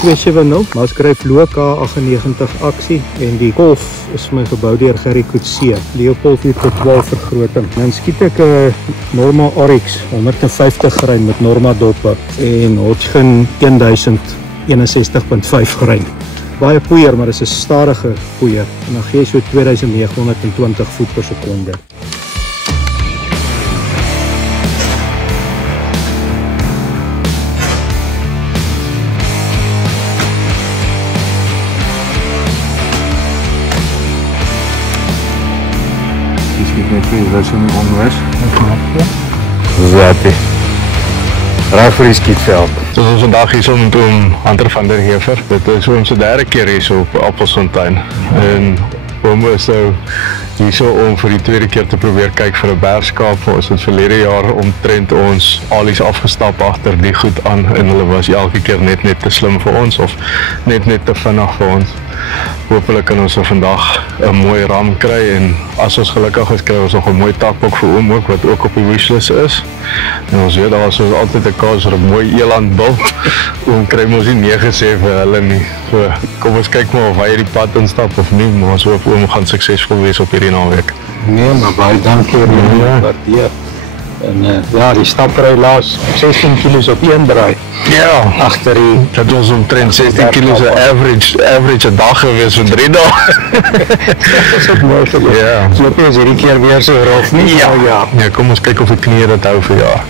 270, Musgrave Look K98 aksie en die Golf is vir my gebou deur Gerrie Coetzee, Leopold 4x12 vergroting. Dan skiet ek 'n Norma Oryx 150 grein met Norma doppe en Hodgkin 1061.5 grein. Baie poeier, maar dit is 'n stadige poeier en dan gee jy so 2920 voet per sekonde. Net in onwes. Zatie. Reg vir die skietveld. Dus ons vandag hier met oom Hunter van der Heever. Dit is oom se derde keer hier op Appelsfontein. En oom is nou hier om vir die tweede keer te probeer kyk vir 'n bergskaap. Ons het verlede jaar omtrent ons alies afgestap agter die goed aan en hulle was elke keer net te slim vir ons of net te vinnig vir ons. Hopelijk kan ons vandag 'n mooi ram kry en as ons gelukkig is, kry ons nog 'n mooi takbok vir oom ook wat ook op die wishlist is. En ons weet daar is altyd 'n kans vir 'n mooi elandbult. Oom kry mos nie nee gesê vir hulle nie. So kom ons kyk maar of hy die pad instap of nie, maar ons hoop oom gaan suksesvol wees op hierdie naweek. Nee, maar baie dankie waardeer. En ja, die stapry laas 16 kilos op een draai. Ja, agter die dat was omtrent 16 kilos average 'n dag gewees vir 3 dae. Dat is ook mooi vir jou. Ja. So loop jy hierdie keer weer so rof nie? Ja, kom ons kyk of die knie dit hou vir jaar.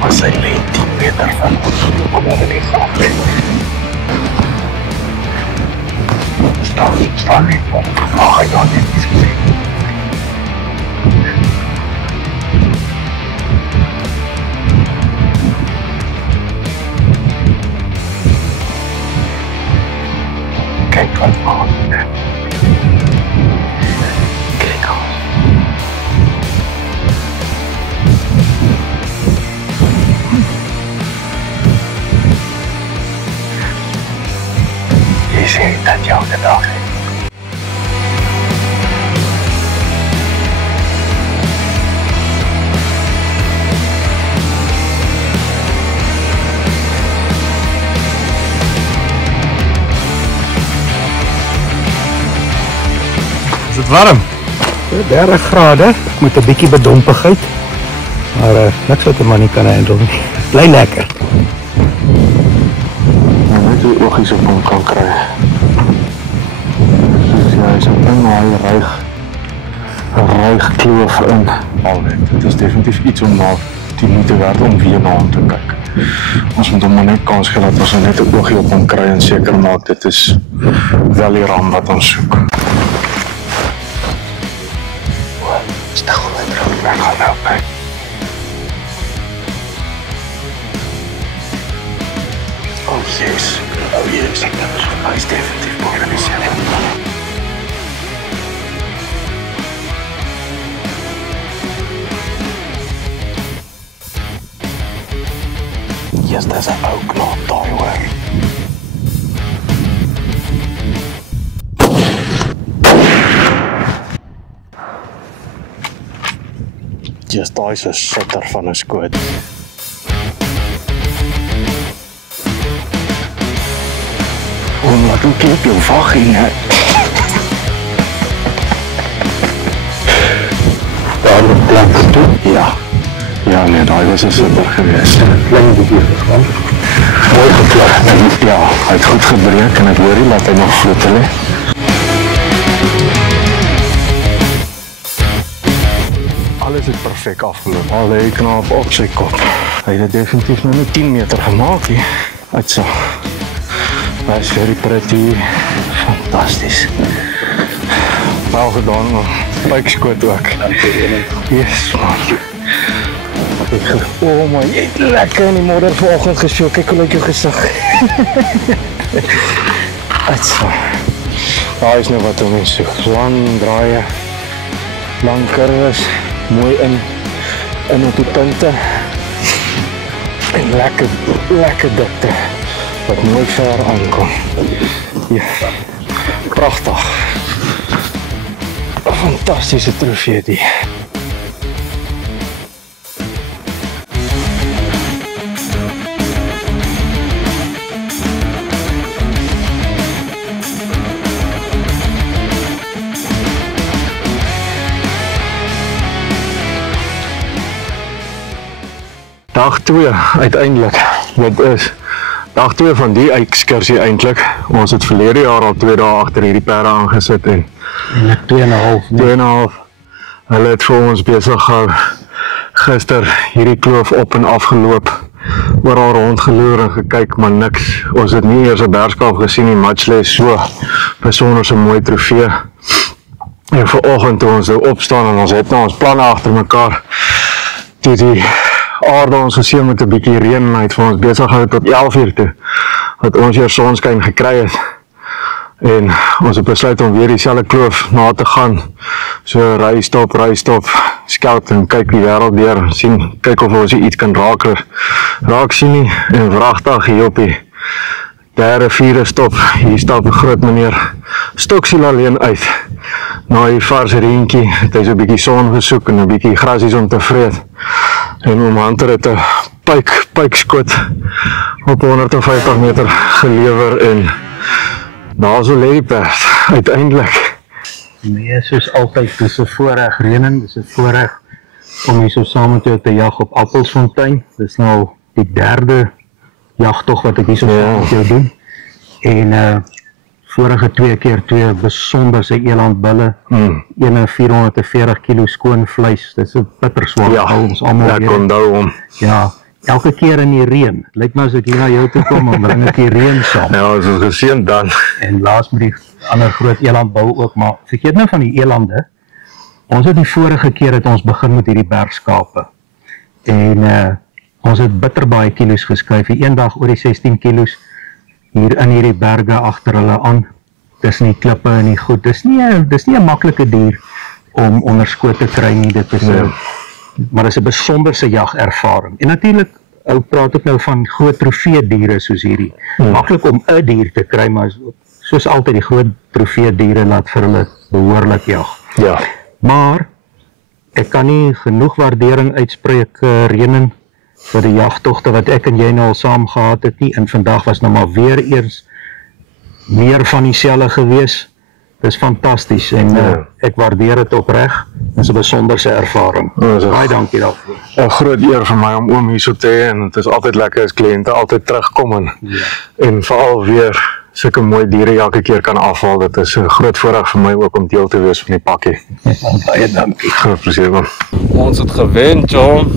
Maar sy lê 10 meter van ons om hulle nie gaan. Staan nie, maar hy kan net nie gesê. Kyk wat aan. Kyk aan. Dat jou de dag is. Is het warm? 30 grade met 'n bietjie bedompigheid. Maar niks wat 'n man nie kan handle nie. Bly lekker. Nou net die oogies op hom kan kry. Hy is in hy ruig kloof in. Dit is definitief iets om na die moeite werd om weer na hom te kyk. Ons moet hom maar net kans gee dat ons net 'n oogie op hom kry en seker maak dit is wel die ram wat ons soek. Stel my gaan nou kyk. Oh yes, hy is definitief boven die cel. Yes, dis 'n ou knop daai hoor. Yes, daai is 'n sitter van 'n skoot. Wat ook op jou vagina. Daar moet plank toe. Ja. Ja, nee, daai was 'n sitter geweest. Klein bietjie gegaan. Mooi geklap. Ja, hy het goed gebreek en ek hoor nie dat hy nog vloete lê. Alles het perfek afgeloop. Al lê knaap op sy kop. Hy het definitief nog net 10 meter gemaak hier. Uitso. Hy is very pretty. Fantasties. Wel gedaan, man. Buikskoot ook. Yes, man. Oh man, jy het lekker in die modder vanoggend gespeel. Kyk hoe lyk jou gesig. Uitso. Daar is nou wat om mens soek. Lang draaie, lang curves, mooi in op die punte. En lekker dikte, wat mooi ver aankom. Ja, prachtig. Fantastische trofee die. Dag 2 uiteindelik. Dit is dag 2 van die ekskursie eintlik. Ons het verlede jaar al 2 dae agter hierdie perde aangesit en 2,5. Hulle het vir ons besig gehou gister hierdie kloof op en afgeloop. Oral rondgeloer en gekyk, maar niks. Ons het nie eers 'n bergskaap gesien nie. Matchley is so besonder 'n mooi trofee. En vanoggend toe ons opstaan en ons het nou ons planne agter mekaar. Toe die aarde ons gesien met 'n bietjie reën en hy het vir ons besig gehou tot 11 uur toe. Wat ons hier sonskyn gekry het. En ons het besluit om weer dieselfde kloof na te gaan. So ry stop, scout en kyk die wêreld deur, sien, kyk of ons iets kan raak sien nie. En wragtig hier op die derde, vierde stop, hier stap 'n groot meneer Stoksiel alleen uit. Na die vars reentjie, het hy so 'n bietjie son gesoek en 'n bietjie grasies om te vreet. En oom Hunter het 'n pypskot op 150 meter gelewer en daar so lê die perd, uiteindelik. Nee, soos altyd, dis 'n voorreg Reenen, dis 'n voorreg om hier so saam met jou te jag op Appelsfontein. Dis nou die derde jagtog wat ek hier so saam met jou doen. En vorige 2 keer 2 besonderse elandbulle, een 440 kilo skoon vleis, dis 'n bitterswaar hou ons almal weer. Ja, onthou hom. Ja, elke keer in die reën. Lyk my as ek hier na jou toe kom en bring ek die reën saam. Ja, ons is geseën dan. En laas met die ander groot elandbou ook, maar vergeet nou van die elande. Ons het die vorige keer het ons begin met hierdie bergskape. En ons het bitter baie kilos geskuif. Een dag oor die 16 kilos hier in hierdie berge agter hulle aan. Tussen die klippe en die goed. Dis nie 'n maklike dier om onder skoot te kry nie. Dit is maar dis 'n besonderse jagervaring. En natuurlik, ou praat ek nou van groot trofee diere soos hierdie. Maklik om 'n dier te kry, maar soos altyd die groot trofee diere laat vir hulle behoorlik jag. Ja. Maar ek kan nie genoeg waardering uitspreek, Reenen, vir die jagtogte wat ek en jy nou al saam gehad het nie. En vandag was nou maar weer eers meer van dieselfde gewees. Dis fantasties en ek waardeer dit opreg. Dis 'n besonderse ervaring. Baie dankie daarvoor. 'n Groot eer vir my om oom hier so te hê en dit is altyd lekker as kliënte altyd terugkom en veral weer sulke mooi diere elke keer kan afhaal. Dit is 'n groot voorreg vir my ook om deel te wees van die pakkie. Baie dankie. Groot plesier man. Ons het gewen, John.